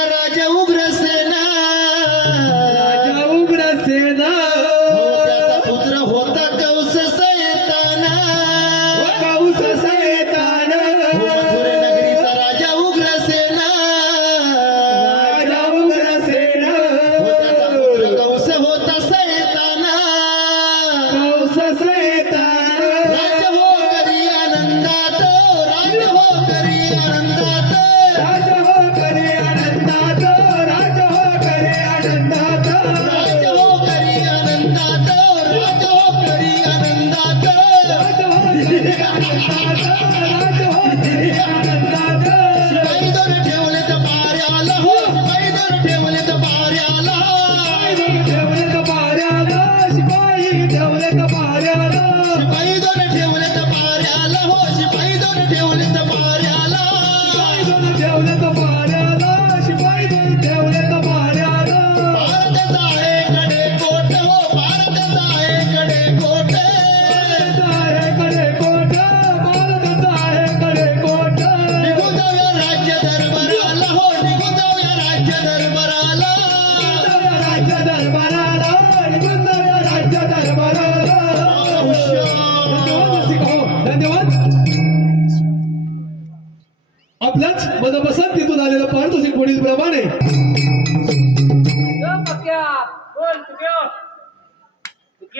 नगरीचा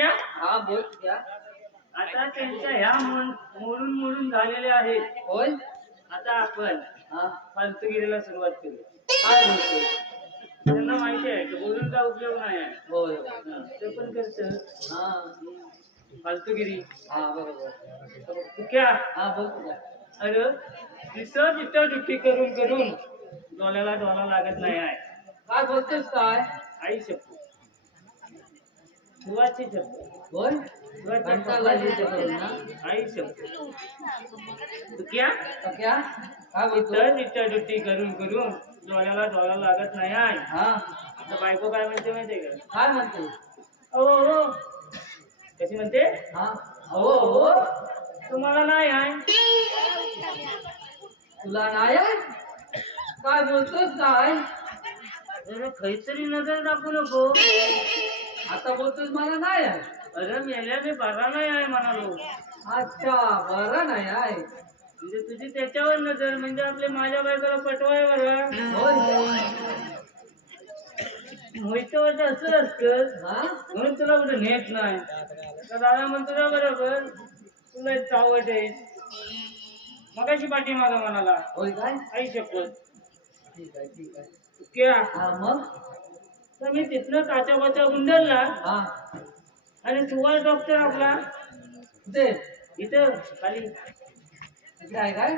तुक्या हा बोल पक्या आता त्यांच्या ह्या मोड- मोडून मोडून झालेले आहेत. होय? आता आपण हा. फालतूगिरीला सुरुवात करू. काय बोलतोय त्यांना माहिती आहे की काय उपयोग नाही आहे. होय हं, ते पण करत. हा. फालतूगिरी हा बरोबर. तुक्या हा बोल अरे तिथं तिथं ड्युटी करून करून डोल्याला डोला लागत नाही आहे. काय बोलतोस काय? आई शब्द सुवाची शब्द. सुवाची कंटाळ लागली ते करून ना. आई शब्द. पक्या काय? तिथं ड्युटी करून करून डोळ्याला डोळा लागत नाही आहे हा. आता बायको काय म्हणते माहितीये का? काय म्हणतोय हो हो कशी म्हणते? हा. हो हो तुम्हाला नाही आहे तुला नाही आहे? काय बोलतोस काय? काहीतरी नजर टाकू नको. आता बोलतोस मला नाही आहे. अरे मेल्या मी बरा नाही आहे म्हणालो. अच्छा बरं नाही आहे. म्हणजे तुझी त्याच्यावर नजर म्हणजे आपले माझ्या बायकोला पटवाय बरं. मोहितवर असं असतं. हा? म्हणून तुला कुठे नेत नाही. तर दादा म्हणतो ना बरोबर तुला एक चावट आहे. मगाशी पाठीमागा म्हणाला. होय काय? आई शपथ. ठीक आहे ठीक आहे. क्या? हा मग? तर मी तिथनं काचा बाचा हा. आणि सुवास डॉक्टर आपला. ते इथं खाली. आहे काय?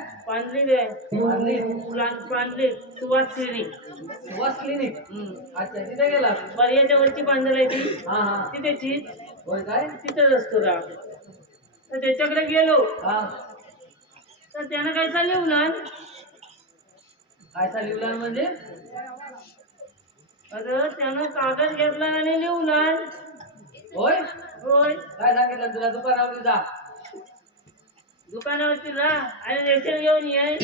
क्लिनिक. सुभाष क्लिनिक. अच्छा तिथे गेला? पर्याच्या वरची आहे ती. हा हा. ती त्याची होय काय? तिथंच असतो तर त्याच्याकडे गेलो. हा. तर त्यानं काय चालले उन्हान काय चालू म्हणजे? अरे त्यानं कागद घेतला आणि लिहून आण. होय? होय. काय सांगितलं? तुला दुकानावर जा. दुकानावरती जा आणि रेशन घेऊन ये.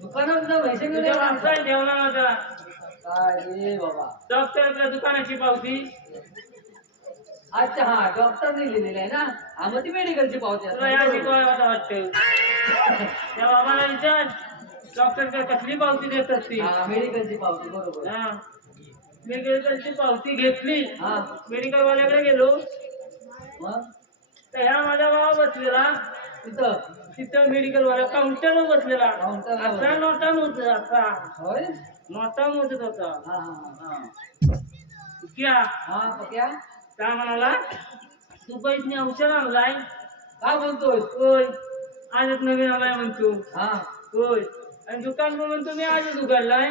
दुकानावर जा पैसे घेऊन तुझ्या ये. ठेवला काय रे बाबा? डॉक्टरच्या दुकानाची पावती. अच्छा हा डॉक्टरने लिहिलेलं आहे ना? हा मग ती मेडिकलची पावती तुला या असते. शिकवायला आता वाटतं. त्या बाबाला विचार. डॉक्टर काय कसली पावती देतात ती हा मेडिकलची पावती बरोबर. हा. मेडिकलची पावती घेतली. हा. मेडिकल वाल्याकडे गेलो तर ह्या माझा बाबा बसलेला. तिथं तिथं मेडिकल वाला काउंटरवर बसलेला. असा नोटा मोजत असा. होय? नोटा मोजत होता. क्या? हा काय? म्हणाला तू पैसे औषध आणलाय. काय बोलतोय होय. आजच नवीन आलाय म्हणतो. हा. होय. आणि दुकान पण म्हणतो मी आजच उघडलाय.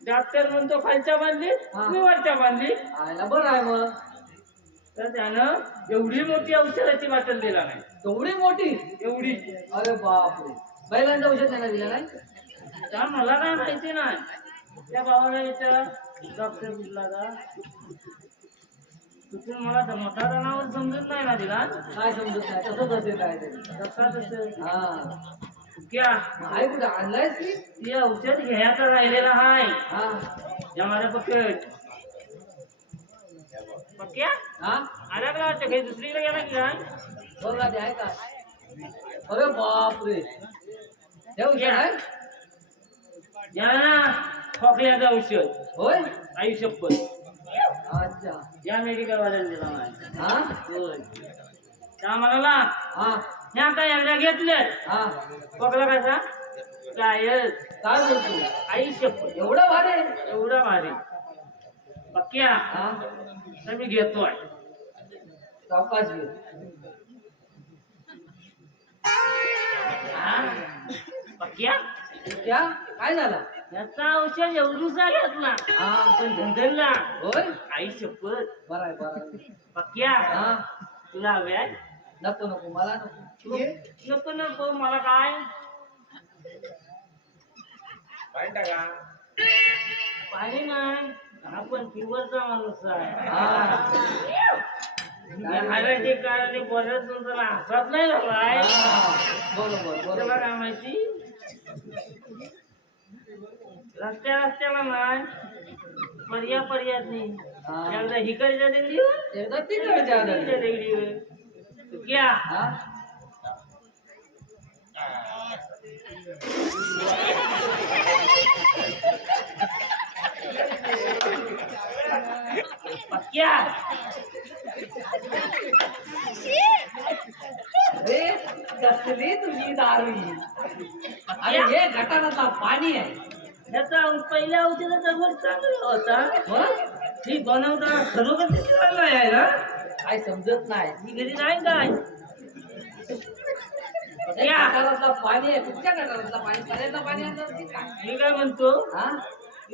डॉक्टर म्हणतो खालच्या बांधली. मी वरच्या बांधली. आयला बरं आहे मग. तर त्यानं एवढी मोठी औषधाची बाटल दिला नाही. एवढी मोठी? एवढी. अरे बापरे. बैलांचा औषध त्यांना दिला नाही? त्या मला काय माहिती नाही. त्या भावाला विचारा. डॉक्टर कुठला का मला मोठा जनावर समजत नाही ना तिला काय समजत नाही? तसंच असेल काय तरी हा. क्या आई कुठं आणलायस की? ते औषध घ्यायचा राहिलेला हाय. हा. या माझ्या पकड. पक्या? हा? अडकला वाटतं काही दुसरीकडे गेला की काय? बोलला ते आहे का? अरे बापरे. हे औषध आहे? या ना खोकल्याचं औषध. होय? शपथ अच्छा. या मेडिकल वाल्याने दिला नाही हा? होय. त्या म्हणाला हा. ह्या काय एकदा घेतले हा. खोकला कसा? काय काय बोलतो? आई शपथ. एवढं भारी आहे? एवढा भारी. पक्क्या हा. तर मी घेतोय. सावकाश घे हा? पक्क्या क्या? काय झाला? याचा औषध एवढूसा घेतला. हा. पण धंधनला होय? आई शपथ. बरं आहे बरं आहे. पक्क्या हा? तुला हव्या नको नको मला नको. नको नको मला काय? पाणी नाही. हा पण फिवरचा माणूस आहे हा हाराचे कारणे बऱ्याच नंतर हसात नाही झालाय. हा. बरोबर बरोबर. काय माहिती? रस्त्या रस्त्याला नाही. पर्या पर्यात नाही. हा. एकदा हिकडच्या देगडीवर एकदा तिकडच्या. क्या हा पक्क्या अरे कसली तुझी दारू ही. अरे हे गटारातला पाणी आहे. त्याचा पहिल्या औषधाचा गुण चांगला होता. मग? ही बनवताना खरोखर चांगला आहे ना? काय समजत नाही. मी घरी नाही काय पाणी आहे गटारातला पाणी? पाणी मी काय म्हणतो? हा?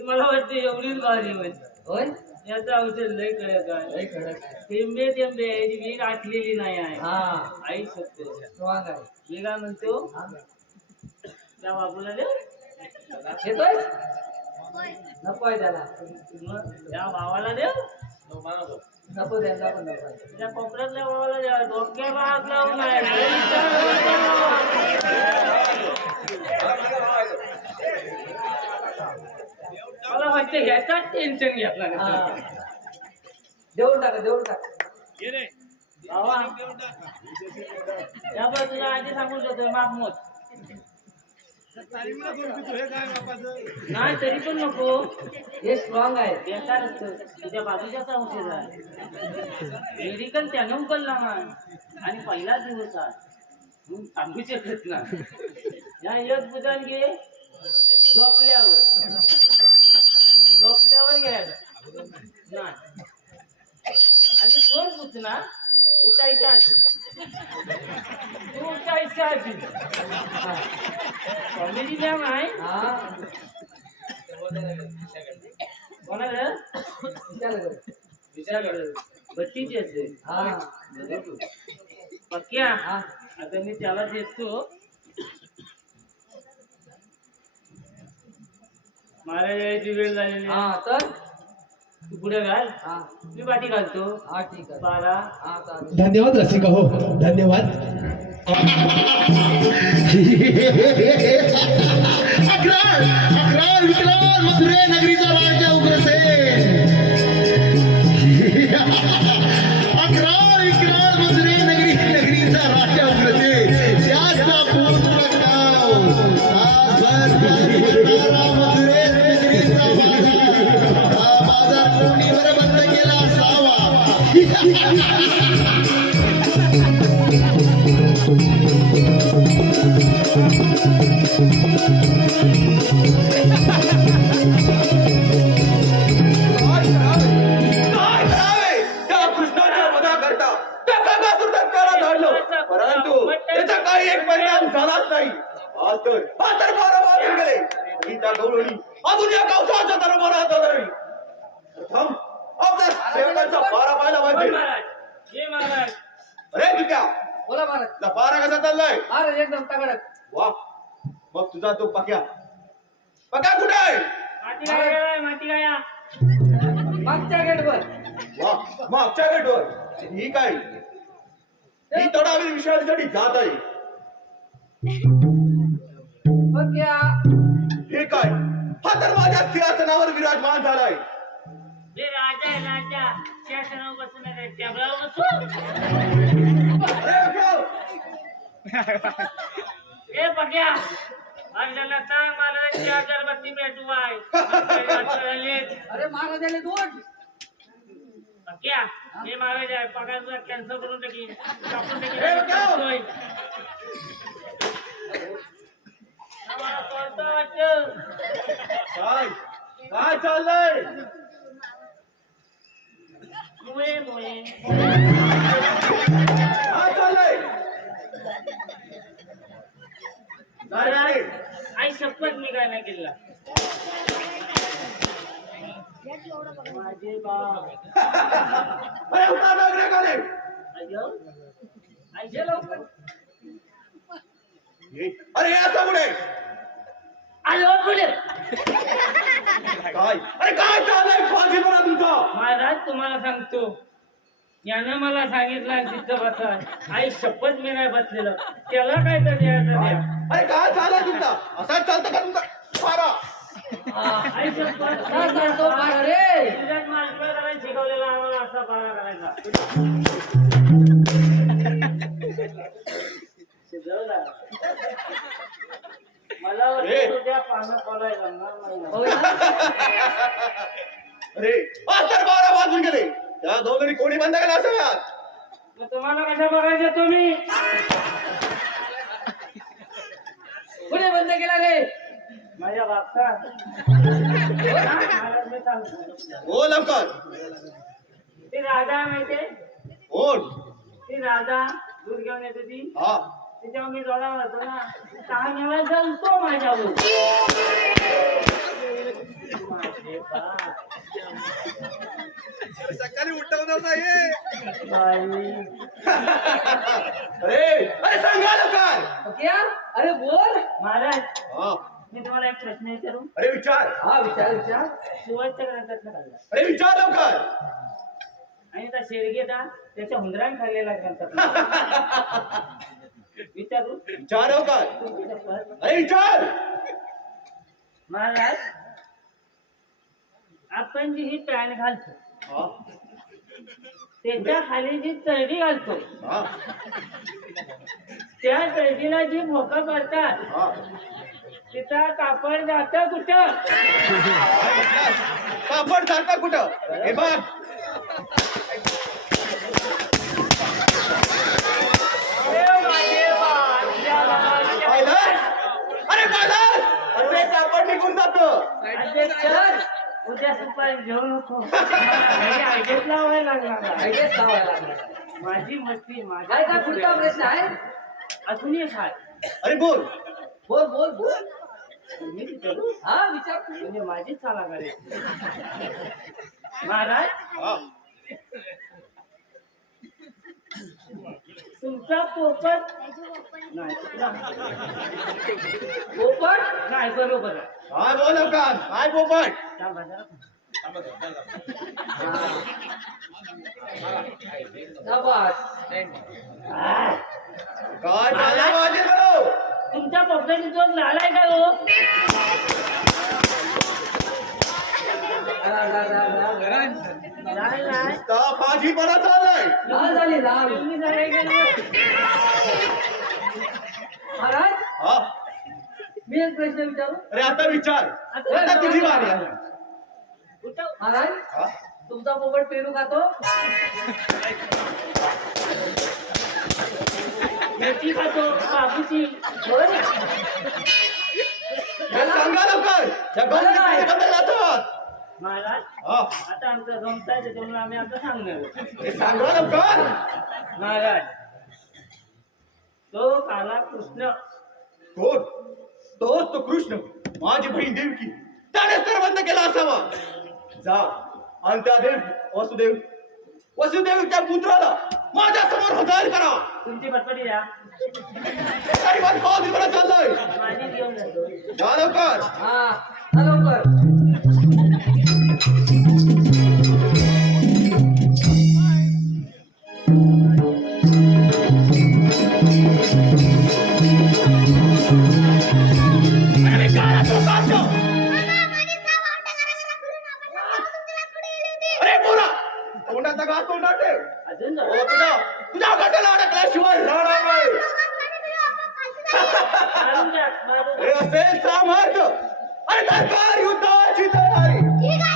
मला वाटते एवढीच भारी होईल होय? याचा औषध लय कळत आहे. लय खडक आहे. वीर आटलेली नाही आहे. हा. आई शकतो स्ट्रॉंग आहे. मी काय म्हणतो. त्या बाबूला देऊ येतोय? नको आहे त्याला. त्या भावाला देऊ नको द्यायला पण नको आहे. त्या कोपऱ्यातल्या भावाला द्या. डोक्या भावात लावून मला वाटतं ह्याचाच टेन्शन घेतला. देऊन टाका देऊन टाका. भावा. त्यामुळे तुला आधी सांगून देतोय माप मोज नाही तरी पण नको. हे स्ट्रॉंग आहे. बेकार असतं. तुझ्या बाजूच्याच औषध आहे. मेडिकल त्यानं उकलला नाही आणि पहिला दिवस आहे. म्हणून सांगू शकत ना या एक बुधान घे. झोपल्यावर. झोपल्यावर घ्यायला. नाही. आणि दोन पुचना उठायच्या आधी. तू उठायच्या आधी कॉमेडी मॅम आहे हा कोणाला विचार कर. बत्तीची असते हा पक्या हा आता मी त्याला देतो मला यायची वेळ झालेली हा तर तू पुढे घाल. हा. मी पाठी घालतो. हा ठीक आहे. बारा. हा चालेल. धन्यवाद रसिका हो. धन्यवाद. मथुरे नगरीचा राजा उग्रसेन. Thank you. पक्या कुठे आहे? माती गाया गेलाय, माती गाया मागच्या गेटवर. वा मागच्या गेटवर. ही काय? ही तडावी विषयासाठी जात आहे. हे. काय? हा तर माझ्या सिंहासनावर विराजमान झालाय. राजा राजा. शासनावर बसून टेबलावर. ए अगरबत्ती पेटू आहे अरे महाराजाने दोन. पक्या हे महाराज आहे पगार कॅन्सल करून टाकी. कापून टाकी. आम्हाला कळतं वाटतं. काय? काय चाललंय? मुळे मुळे काय चाललंय काय महाराज नाही. आई शपथ मी काय नाही केला माझे बाप अरे आईचे लवकर. अरे असं पुढे आलो पुढे. काय? अरे काय चाललंय? फाजी बना तुमचा. महाराज तुम्हाला सांगतो. यानं मला सांगितलं तिथं बसा. आई शपथ मी नाही बसलेलं. त्याला काय तर द्यायचं द्या. अरे काय चाललंय तुमचा असाच चालतं का तुमचा पार रे तुझ्याच मालकाला करायला शिकवलेला आम्हाला असा पारा करायचा शिकवला. मला ए. वाटतं तुझ्या पानं खोलायला जमणार नाही. होय ना? अरे आज तर बारा वाजून गेले त्या दोघांनी कोणी बंद केला मग तुम्हाला कसं बघायचं तुम्ही कुठे बंद केला रे. माझ्या बापचा. महाराज मी सांगतो हो लवकर. ती राधा माहितीये कोण? ती राधा दूध घेऊन येते ती. हा. तिच्यावर मी डोळा होतो ना. सहा वेळा जलतो माझ्यावर. माझे बाप. सकाळी उठवणार नाही बाई. अरे अरे सांगा लवकर पक्या अरे बोल महाराज हा मी तुम्हाला एक प्रश्न विचारू अरे विचार. हा विचार विचार. काढला अरे विचार लवकर. आणि त्या शेरगेचा त्याच्या हुंदरान खाल्लेला ग्रंथात विचारू? विचार लवकर. तुमची शपथ. अरे विचार. महाराज आपण जी ही पॅन्ट घालतो हा. त्याच्याखाली जी चरडी घालतो हा. त्या चरडीला जी भोकं पडतात हा. तिथं कापड जात कुठं? कापड सारखा कुठं? हे बघ. अरे असे कापड निघून जात. उद्या सुपारी घेऊ नको लावायला ऐकच लावायला लागला. माझी मस्ती माझा पुढचा प्रश्न आहे? अजून एक आहे अरे बोल. बोल बोल बोल. मी विचारू हा विचार म्हणजे माझीच चाला महाराज? हा. तुमचा पोपट नाही. पोपट? नाही बरोबर काय बोल काय पोपट? थांबा जरा. शाबास. आह, काय झालं माझे बरो तुमच्या पोपटाची जोड लालाय का हो रा, रा, रा, रा, रा. लाल लाल का भाजीपणा चाललाय लाल झाली लाल तुम्ही का? महाराज हा मी एक प्रश्न विचारू अरे आता विचार आता आता तुझी बारी आहे. उठव. महाराज हा? तुमचा पोपट पेरू खातो मेथी खातो बाबूची होय हे सांगा लवकर? बंद महाराज हा. आता आमचं जमताय त्याच्यामुळे आम्ही आता सांगणार. हे सांगा लवकर. महाराज तो काला कृष्ण. कोण? तोच तो कृष्ण माझी बहीण देवकी. तर बंद केला असावा. जा. आणि त्या देव वसुदेव वसुदेवच्या पुत्राला माझ्यासमोर हजर करा. तुमची पटपटी द्या. काही बात भाजीपणा चाललाय. माझी घेऊन जातो जा लवकर. हा हा, से सामर्थ अरे तार युद्ध जीते नारी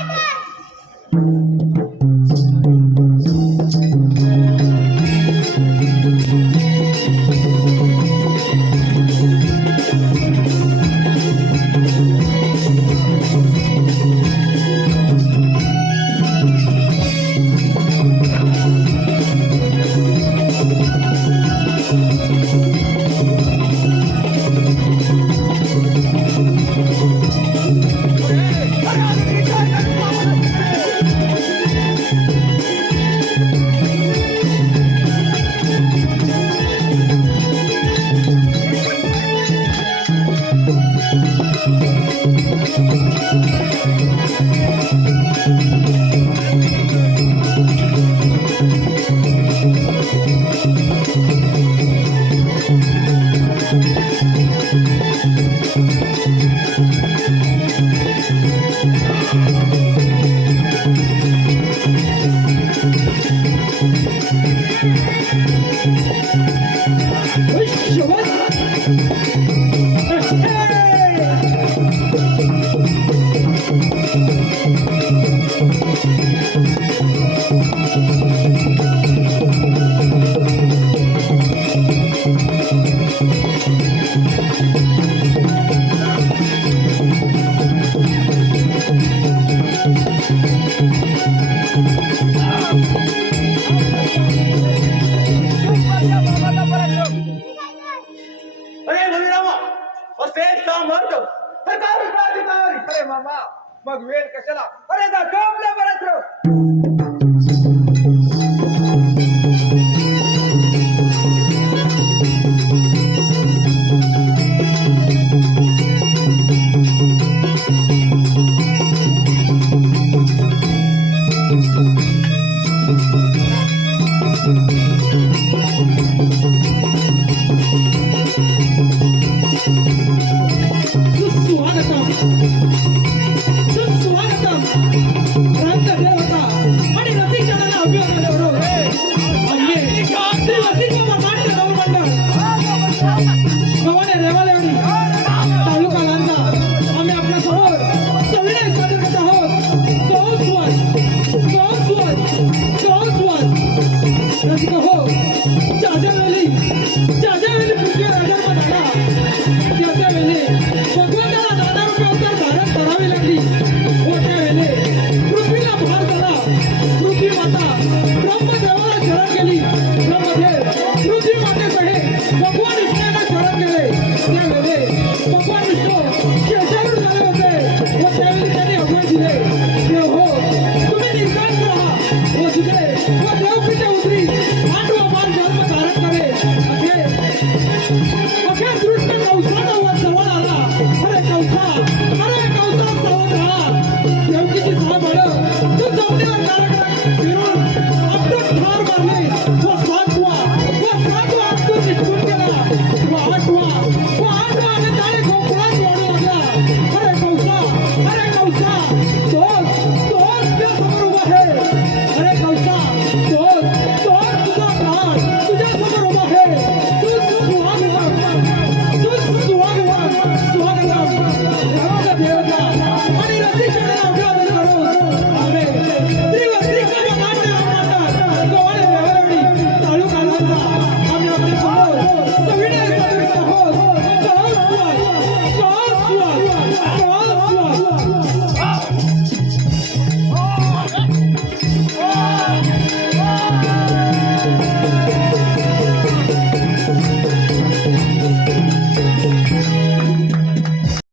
Thank you.